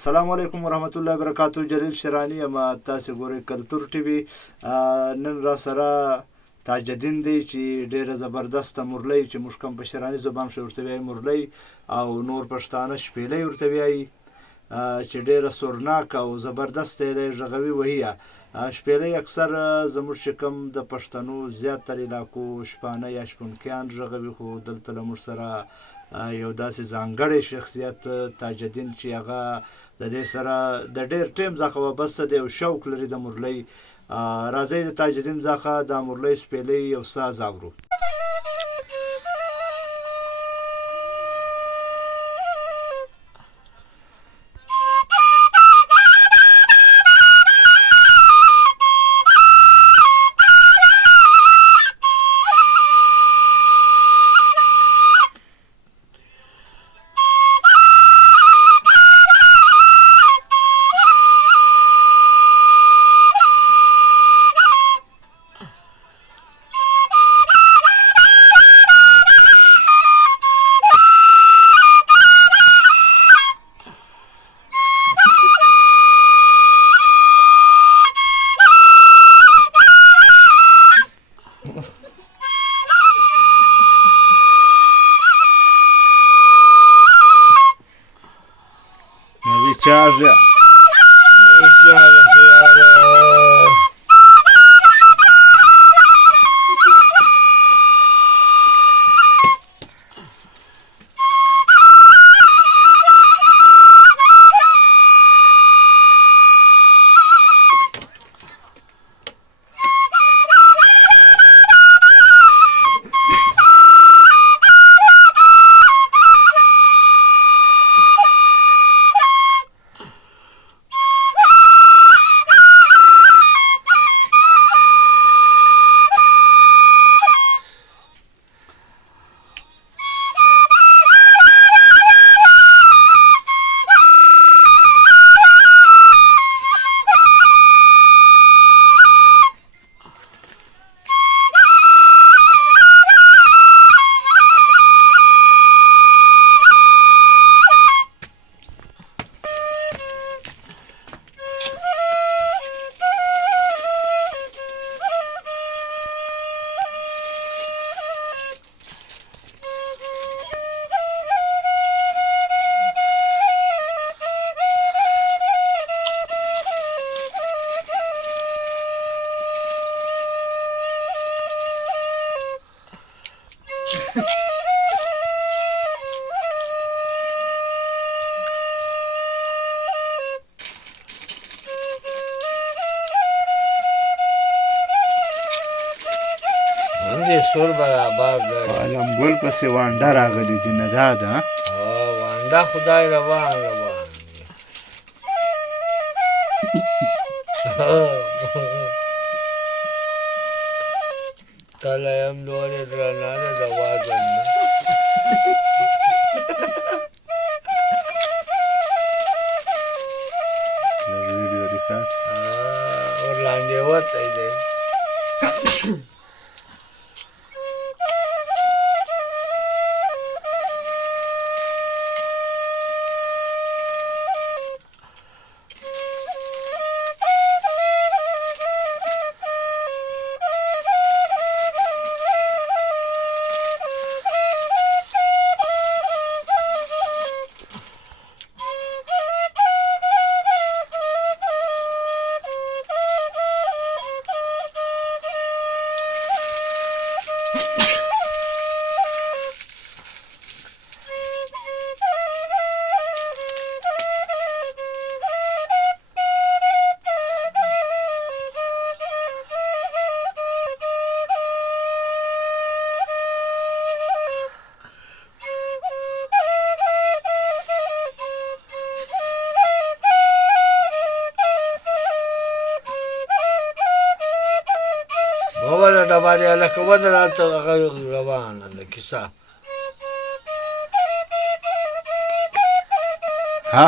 السلام علیکم ورحمت الله وبرکاتو. جلیل شیرانی یم، تاسې ګورئ کلتور ټي وي. نن را سره تاج الدین دی چې ډېره زبردسته مرلۍ چې موږ کوم په شیراني زبان کښې ورته وایي مرلۍ، او نور پښتانه شپېلۍ ورته وایي چې ډېره سورناکه او زبردسته یې دی، غږوي وهي. شپېلۍ اکثر زموږ چې کوم د پښتنو زیاتر علاقو شپانه یا شپونکیان غږوي، خو دلته له موږ سره یو داسې ځانګړی شخصیت تاج الدین چې هغه د دې سره د ډېر ټیم څخه وابسته دی او شوق لري د مرلۍ. راځئ د تاج الدین څخه د مرلۍ شپېلۍ یو ساز اورو. Charge. سور برابر دی. علمګل پسې وانډه راغلي دي، نه دا ده وانډه خدای روان تله یم دورې درنه ده د وزن نه ورلاندې وتی دی. وله ډبرې هلکه ودرېته هغه روانه ده کیسه. ها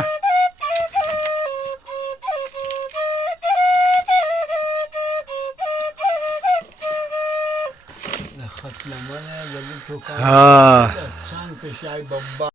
د خط لمنه د بوټو ها څنګ کې شای بمبا